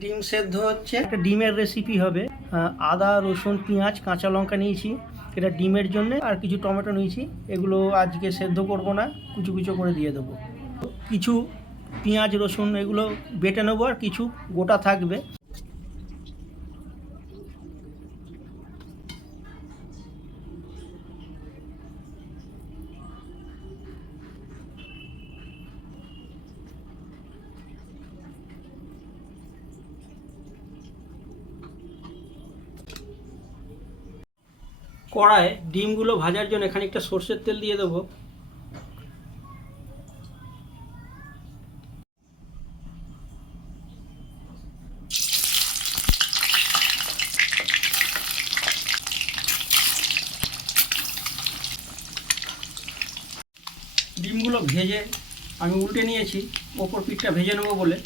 ডিম সেদ্ধ হচ্ছে। একটা ডিমের রেসিপি হবে। আদা, রসুন, পেঁয়াজ, কাঁচা লঙ্কা নিয়েছি। এটা ডিমের জন্য। আর কিছু টমেটো নিয়েছি। এগুলো আজকে সেদ্ধ করব না। কুচু কুচু করে দিয়ে দেবো। কিছু পেঁয়াজ, রসুন এগুলো বেটে নেব। আর কিছু গোটা থাকবে। কড়ায় ডিমগুলো ভাজার জন্য খানিকটা সর্ষের তেল দিয়ে দেবো। ডিমগুলো ভেজে আমি উল্টে নিয়েছি, ওপর পিঠটা ভেজে নেব বলে।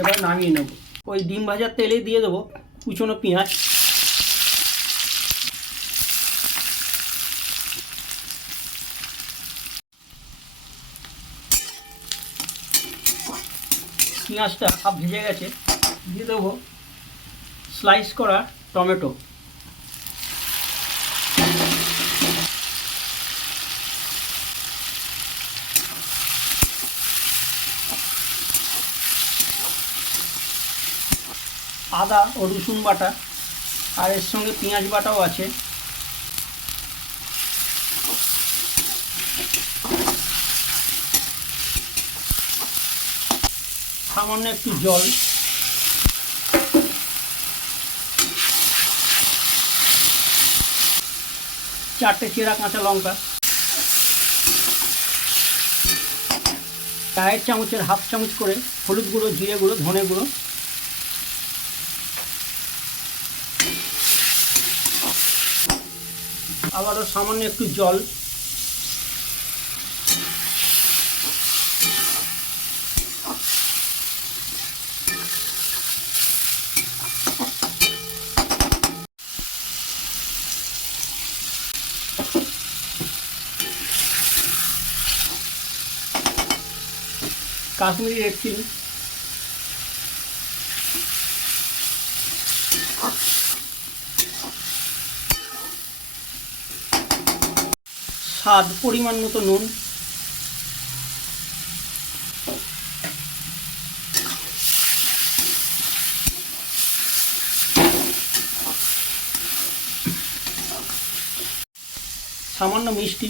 এবার নামিয়ে নেব। ওই ডিম ভাজার তেলেই দিয়ে দেবো কুচনো পেঁয়াজ। পেঁয়াজটা হাফ ভেজে গেছে, দিয়ে দেবো স্লাইস করা টমেটো। আদা ও রসুন বাটা, আর এর সঙ্গে পেঁয়াজ বাটাও আছে। সামান্য একটু জল। চারটে চেরা কাঁচা লঙ্কা। চায়ের চামচের হাফ চামচ করে হলুদ গুঁড়ো, জিরে গুঁড়ো, ধনে গুঁড়ো। আবারও সামান্য একটু জল। কাশ্মীরি রেড চিলি স্বাদ পরিমাণ মতো নুন। সামান্য মিষ্টি।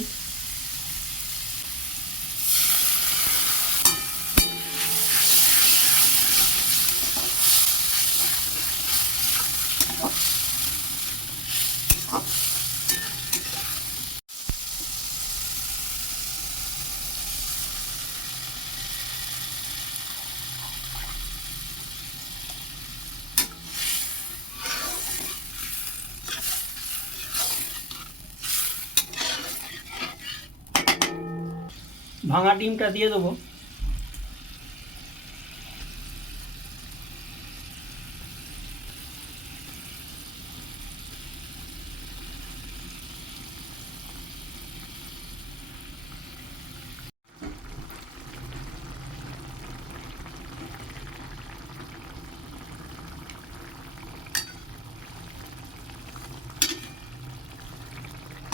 ভাঙা ডিমটা দিয়ে দেবো।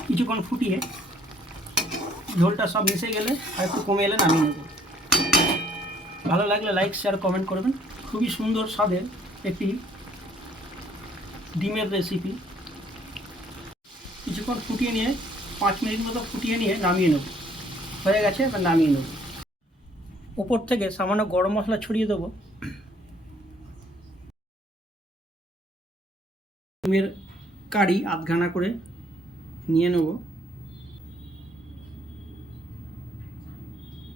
কিছুক্ষণ ফুটিয়ে ঝোলটা সব মিশে গেলে আর একটু কমে এলে নামিয়ে নেব। ভালো লাগলে লাইক শেয়ার কমেন্ট করবেন। খুবই সুন্দর স্বাদের একটি ডিমের রেসিপি কিছুক্ষণ ফুটিয়ে নিয়ে, পাঁচ মিনিট মতো ফুটিয়ে নিয়ে নামিয়ে নেব। হয়ে গেছে, এবার নামিয়ে নেব। ওপর থেকে সামান্য গরম মশলা ছড়িয়ে দেবো। ডিমের কারি আধঘানা করে নিয়ে নেব।